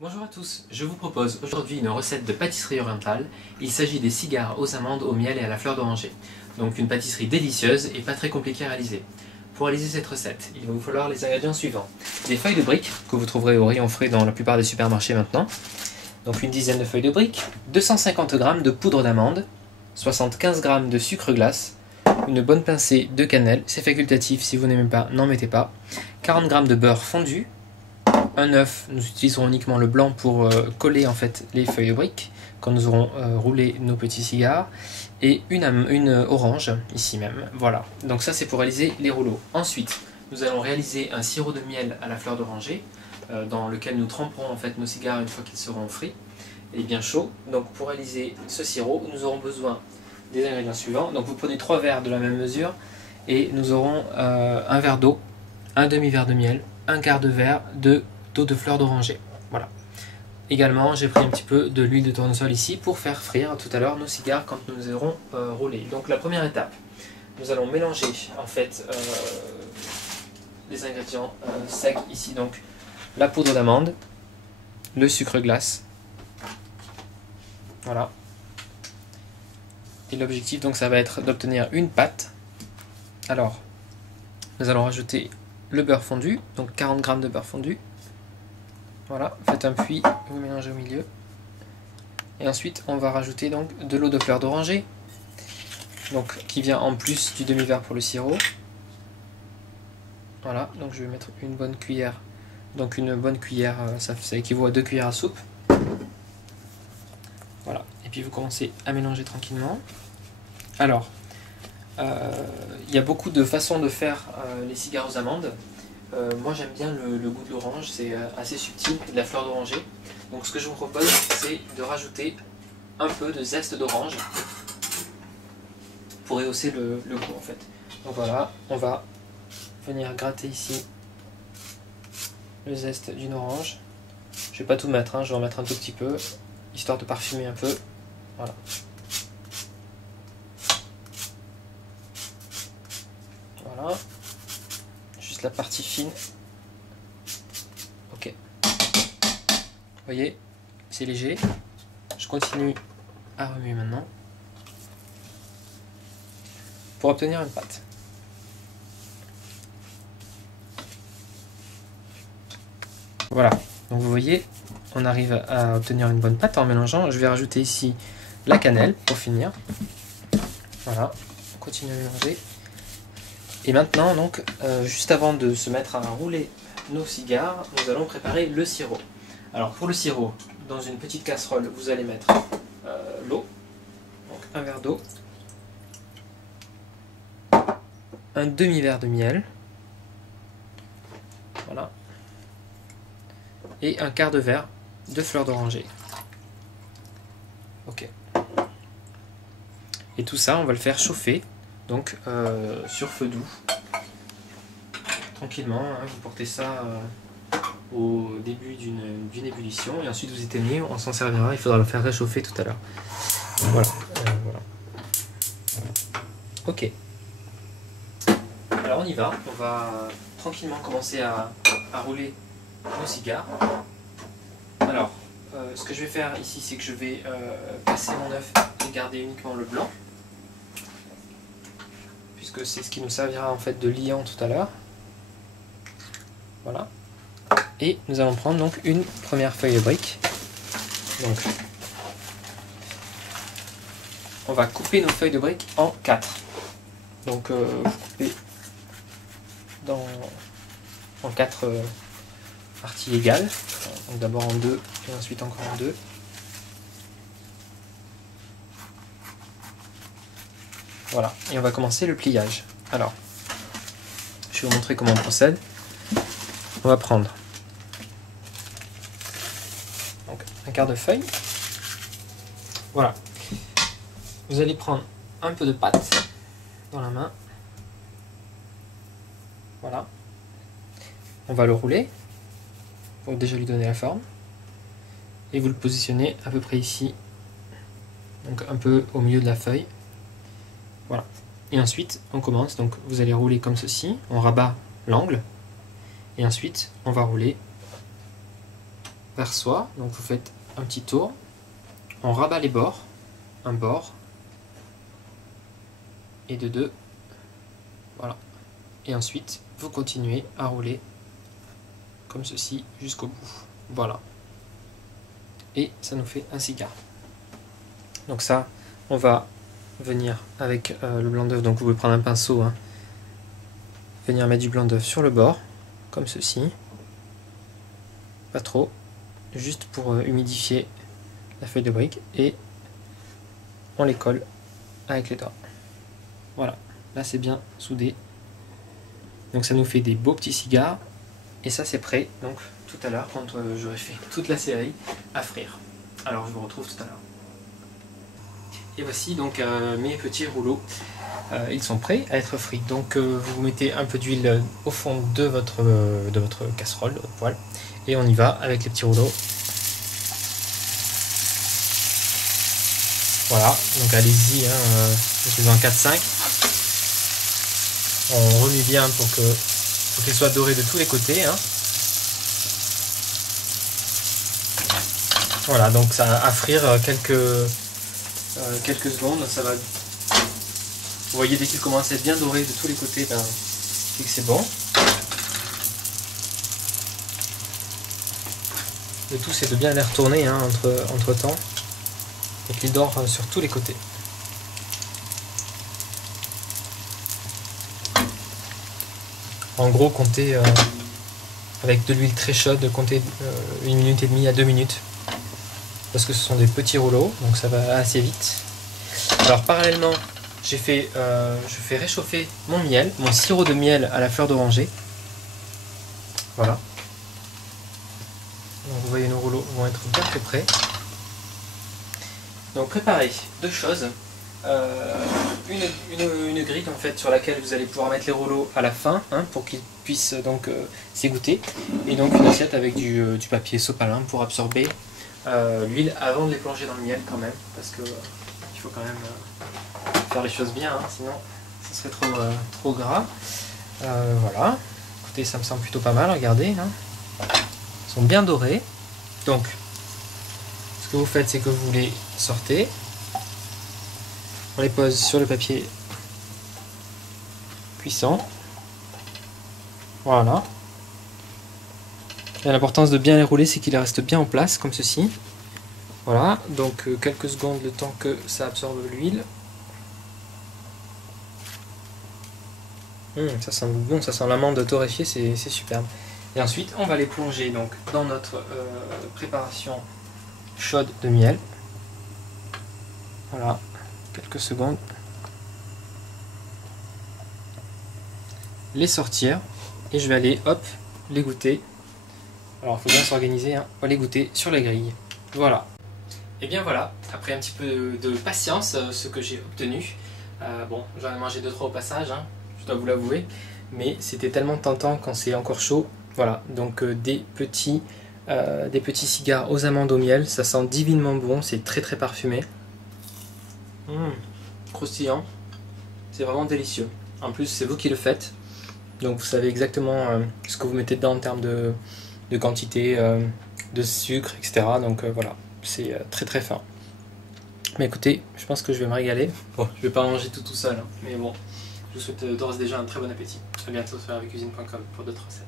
Bonjour à tous, je vous propose aujourd'hui une recette de pâtisserie orientale. Il s'agit des cigares aux amandes, au miel et à la fleur d'oranger. Donc une pâtisserie délicieuse et pas très compliquée à réaliser. Pour réaliser cette recette, il va vous falloir les ingrédients suivants. Des feuilles de briques que vous trouverez au rayon frais dans la plupart des supermarchés maintenant. Donc une dizaine de feuilles de briques, 250 g de poudre d'amande, 75 g de sucre glace, une bonne pincée de cannelle, c'est facultatif, si vous n'aimez pas, n'en mettez pas, 40 g de beurre fondu, un œuf, nous utiliserons uniquement le blanc pour coller en fait les feuilles de briques quand nous aurons roulé nos petits cigares, et une orange ici même. Voilà, donc ça c'est pour réaliser les rouleaux. Ensuite, nous allons réaliser un sirop de miel à la fleur d'oranger dans lequel nous tremperons en fait nos cigares une fois qu'ils seront frits et bien chauds. Donc pour réaliser ce sirop, nous aurons besoin des ingrédients suivants. Donc vous prenez 3 verres de la même mesure et nous aurons un verre d'eau, un demi-verre de miel, un quart de verre d'eau de fleur d'oranger. Voilà. Également, j'ai pris un petit peu de l'huile de tournesol ici pour faire frire tout à l'heure nos cigares quand nous les aurons roulés. Donc la première étape, nous allons mélanger en fait les ingrédients secs ici, donc la poudre d'amande, le sucre glace. Voilà. Et l'objectif donc ça va être d'obtenir une pâte. Alors, nous allons rajouter le beurre fondu, donc 40 g de beurre fondu. Voilà, faites un puits, vous mélangez au milieu. Et ensuite, on va rajouter donc de l'eau de fleur d'oranger, donc qui vient en plus du demi-verre pour le sirop. Voilà, donc je vais mettre une bonne cuillère. Donc une bonne cuillère, ça équivaut à 2 cuillères à soupe. Voilà, et puis vous commencez à mélanger tranquillement. Alors, il y a beaucoup de façons de faire les cigares aux amandes. Moi j'aime bien le goût de l'orange, c'est assez subtil, et de la fleur d'oranger. Donc ce que je vous propose, c'est de rajouter un peu de zeste d'orange pour rehausser le goût en fait. Donc voilà, on va venir gratter ici le zeste d'une orange. Je vais pas tout mettre, hein, je vais en mettre un tout petit peu, histoire de parfumer un peu. Voilà. Voilà. Juste la partie fine. Ok. Vous voyez, c'est léger. Je continue à remuer maintenant pour obtenir une pâte. Voilà, donc vous voyez, on arrive à obtenir une bonne pâte en mélangeant. Je vais rajouter ici la cannelle pour finir. Voilà, on continue à mélanger. Et maintenant, donc, juste avant de se mettre à rouler nos cigares, nous allons préparer le sirop. Alors pour le sirop, dans une petite casserole, vous allez mettre l'eau, donc un verre d'eau, un demi-verre de miel, voilà, et un quart de verre de fleur d'oranger. Ok. Et tout ça, on va le faire chauffer, donc sur feu doux, tranquillement, hein, vous portez ça au début d'une ébullition et ensuite vous éteignez, on s'en servira, il faudra le faire réchauffer tout à l'heure. Voilà, voilà. Ok. Alors on y va, on va tranquillement commencer à rouler nos cigares. Alors, ce que je vais faire ici, c'est que je vais passer mon œuf et garder uniquement le blanc, puisque c'est ce qui nous servira en fait de liant tout à l'heure. Voilà. Et nous allons prendre donc une première feuille de brique. Donc, on va couper nos feuilles de brique en 4. Donc, vous coupez en 4 parties égales. Donc d'abord en 2 et ensuite encore en 2. Voilà. Et on va commencer le pliage. Alors, je vais vous montrer comment on procède. On va prendre donc un quart de feuille. Voilà. Vous allez prendre un peu de pâte dans la main. Voilà. On va le rouler pour déjà lui donner la forme. Et vous le positionnez à peu près ici. Donc un peu au milieu de la feuille. Voilà. Et ensuite, on commence. Donc vous allez rouler comme ceci. On rabat l'angle. Et ensuite, on va rouler vers soi. Donc vous faites un petit tour, on rabat les bords, un bord, et de deux, voilà. Et ensuite, vous continuez à rouler comme ceci jusqu'au bout. Voilà. Et ça nous fait un cigare. Donc ça, on va venir avec le blanc d'œuf. Donc vous pouvez prendre un pinceau, hein, venir mettre du blanc d'œuf sur le bord, comme ceci. Pas trop, juste pour humidifier la feuille de brique. Et on les colle avec les doigts. Voilà, là c'est bien soudé. Donc ça nous fait des beaux petits cigares. Et ça c'est prêt, donc tout à l'heure, quand j'aurai fait toute la série, à frire. Alors je vous retrouve tout à l'heure. Et voici donc mes petits rouleaux. Ils sont prêts à être frits. Donc vous mettez un peu d'huile au fond de votre casserole, de votre poêle. Et on y va avec les petits rouleaux. Voilà, donc allez-y, hein, je suis en 4-5. On remue bien pour qu'ils soient dorés de tous les côtés. Hein. Voilà, donc ça à frire quelques secondes. Ça va. Vous voyez, dès qu'il commence à être bien doré de tous les côtés, ben, c'est que c'est bon. Le tout, c'est de bien les retourner, hein, entre temps, et qu'il dort sur tous les côtés. En gros, comptez avec de l'huile très chaude, comptez 1 minute et demie à 2 minutes. Parce que ce sont des petits rouleaux, donc ça va assez vite. Alors parallèlement, je fais réchauffer mon miel, mon sirop de miel à la fleur d'oranger. Voilà. Donc vous voyez, nos rouleaux vont être bien très prêts. Donc préparez deux choses. Une grille en fait sur laquelle vous allez pouvoir mettre les rouleaux à la fin, hein, pour qu'ils puissent donc s'égoutter, et donc une assiette avec du papier sopalin pour absorber l'huile avant de les plonger dans le miel quand même, parce que il faut quand même faire les choses bien, hein, sinon ce serait trop gras. Voilà, écoutez, ça me semble plutôt pas mal, regardez, hein. Ils sont bien dorés. Donc ce que vous faites, c'est que vous les sortez. On les pose sur le papier cuisson. Voilà. Et l'importance de bien les rouler, c'est qu'ils restent bien en place, comme ceci. Voilà, donc quelques secondes, le temps que ça absorbe l'huile. Ça sent bon, ça sent l'amande torréfiée, c'est superbe. Et ensuite, on va les plonger donc dans notre préparation chaude de miel. Voilà. Quelques secondes, les sortir, et je vais aller hop les goûter. Alors il faut bien s'organiser, hein. On va les goûter sur la grille. Voilà. Et bien voilà, après un petit peu de patience, ce que j'ai obtenu. Bon, j'en ai mangé 2-3 au passage, hein, je dois vous l'avouer, mais c'était tellement tentant quand c'est encore chaud. Voilà, donc des petits cigares aux amandes au miel, ça sent divinement bon, c'est très parfumé. Croustillant, c'est vraiment délicieux. En plus, c'est vous qui le faites, donc vous savez exactement ce que vous mettez dedans en termes de quantité, de sucre, etc. Donc voilà, c'est très fin. Mais écoutez, je pense que je vais me régaler. Bon, je vais pas manger tout seul, hein, mais bon, je vous souhaite d'ores et déjà un très bon appétit. A bientôt sur hervécuisine.com pour d'autres recettes.